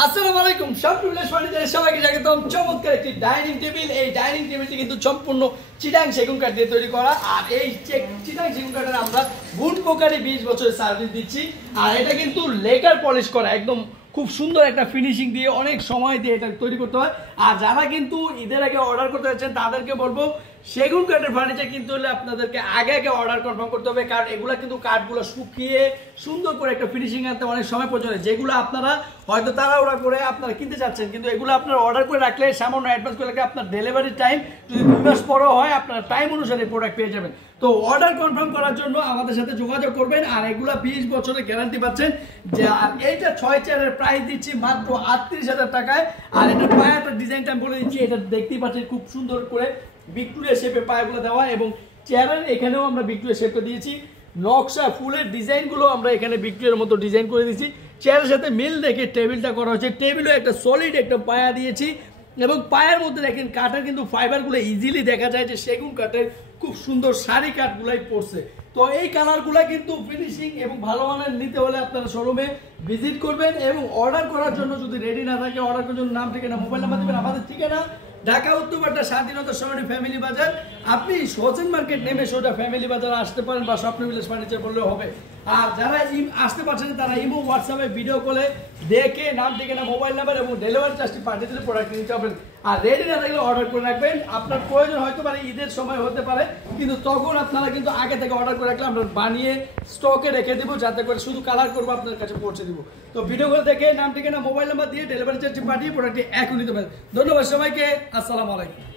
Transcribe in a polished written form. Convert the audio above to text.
আসসালামু আলাইকুম সবগুলো ফার্নিচারের সবাইকে স্বাগতম। চমৎকার একটি ডাইনিং টেবিল। এই ডাইনিং টেবিলটি কিন্তু সম্পূর্ণ চিটাং সেগুন কাঠ দিয়ে তৈরি করা। আর এই চিটাং সেগুন কাঠের আমরা বুট পোকারে 20 বছরের সার্ভিস দিচ্ছি। আর এটা কিন্তু লেকার পলিশ করা, একদম খুব সুন্দর একটা ফিনিশিং দিয়ে অনেক সময় দিয়ে এটা তৈরি করতে হয়। আর যারা কিন্তু ঈদের আগে অর্ডার করতে যাচ্ছেন তাদেরকে বলবো সেগুন কাঠের ফার্নিচার কিনতে হলে আপনাদেরকে আগে অর্ডার কনফার্ম করতে হবে, কারণ এগুলা কিন্তু কাঠগুলো শুকিয়ে সুন্দর করে একটা ফিনিশিং আনতে অনেক সময় প্রয়োজন। যেগুলো আপনারা হয়তো তাড়াহুড়া করে আপনারা কিনতে চাচ্ছেন, কিন্তু এগুলো আপনারা অর্ডার করে রাখলে সামান্য অ্যাডভান্স করে রাখলে আপনার ডেলিভারি টাইম যদি 2 মাস পরেও হয় আপনারা টাইম অনুসারে প্রোডাক্ট পেয়ে যাবেন। তো অর্ডার কনফার্ম করার জন্য আমাদের সাথে যোগাযোগ করবেন। আর এগুলা 20 বছরের গ্যারান্টি পাচ্ছেন। যে এইটা 6 চেয়ারের প্রাইস দিচ্ছি মাত্র 38,000 টাকায়। আর এটা পায়াটা ডিজাইনটা আমি বলে দিচ্ছি, এটা দেখতেই পাচ্ছেন খুব সুন্দর করে ভিক্টোরিয়া শেপে পায়াগুলো দেওয়া, এবং চেয়ারের এখানেও আমরা ভিক্টোরিয়া শেপটা দিয়েছি। নকশা ফুলের ডিজাইনগুলো আমরা এখানে ভিক্টোরিয়ার মতো ডিজাইন করে দিয়েছি। চেয়ারের সাথে মিল রেখে টেবিলটা করা হয়েছে। টেবিলও একটা সলিড একটা পায়া দিয়েছি, এবং পায়ের মধ্যে দেখেন কাঠের কিন্তু ফাইবারগুলো ইজিলি দেখা যায় যে সেগুন কাঠের খুব সুন্দর সারি কাঠগুলাই পড়ছে। তো এই কালারগুলো কিন্তু ফিনিশিং এবং ভালো মানের নিতে হলে আপনারা শোরুমে ভিজিট করবেন, এবং অর্ডার করার জন্য যদি রেডি না থাকে অর্ডার করার জন্য নাম ঠিকানা মোবাইল নাম্বার দেবেন। আমাদের ঠিকানা ঢাকা উত্তরপাড়া স্বাধীনতা সরণি ফ্যামিলি বাজার। আপনি হোসেন মার্কেট নেমে সোজা ফ্যামিলি বাজার আসতে পারেন, বা স্বপ্ন ভিলেজ ফার্নিচার বললেও হবে। আর যারা আসতে পারছেন তারা ইমো হোয়াটসঅ্যাপে ভিডিও কলে দেখে নাম ঠিকানা মোবাইল নাম্বার এবং ডেলিভারি চার্জটি পাঠিয়ে দিলে প্রোডাক্ট নিতে পারবেন। আর রেডি না থাকলে অর্ডার করে রাখবেন। আপনার প্রয়োজন হয়তো পারে ঈদের সময় হতে পারে, কিন্তু তখন আপনারা কিন্তু আগে থেকে অর্ডার করে রাখলে আমরা বানিয়ে স্টকে রেখে দিব, যাতে করে শুধু কালার করবো আপনার কাছে পৌঁছে দিব। তো ভিডিও করে দেখে নাম ঠিকানা মোবাইল নাম্বার দিয়ে ডেলিভারি চার্জটি পাঠিয়ে প্রোডাক্টটি এখন নিতে পারেন। ধন্যবাদ সবাইকে। আসসালামু আলাইকুম।